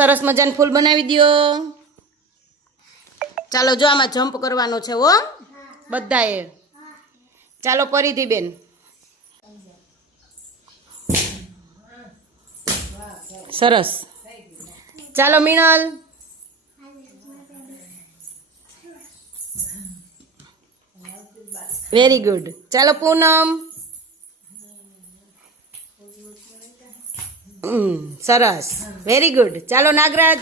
સરસ મજાનું ફૂલ બનાવી દ્યો. ચાલો જો આમાં જમ્પ કરવાનો છે હો, બધાએ. ચાલો પરિધિ બેન. સરસ. ચાલો મિનલ. વેરી ગુડ ચાલો પૂનમ. સરસ. વેરી ગુડ ચાલો નાગરાજ.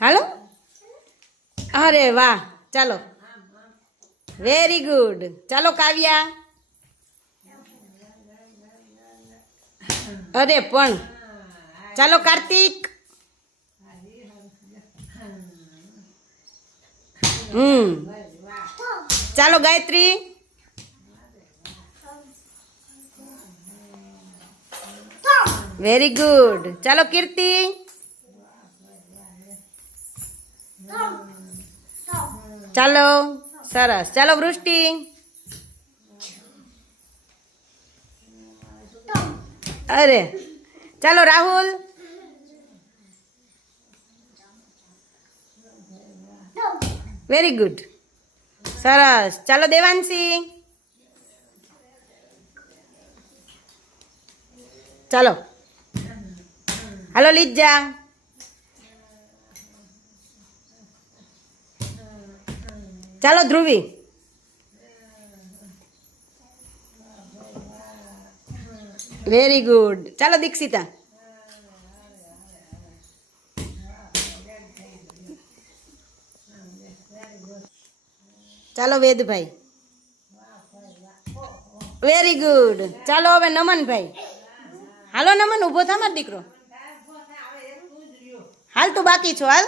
હાલો? અરે વાહ. ચાલો. વેરી ગુડ ચાલો કાવ્યા. અરે પણ. ચાલો કાર્તિક. હમ. ચાલો ગાયત્રી. વેરી ગુડ ચાલો, કીર્તિ. ચાલો, સરસ. ચાલો, વૃષ્ટિ. અરે, ચાલો, રાહુલ. વેરી ગુડ સરસ. ચાલો, દેવાંશી. ચાલો. હાલો લીજા ચાલો ધ્રુવી વેરી ગુડ ચાલો દીક્ષિતા ચાલો વેદભાઈ વેરી ગુડ ચાલો હવે નમનભાઈ હાલો નમન, ઊભો થા દીકરો. હાલ તું બાકી છો હાલ?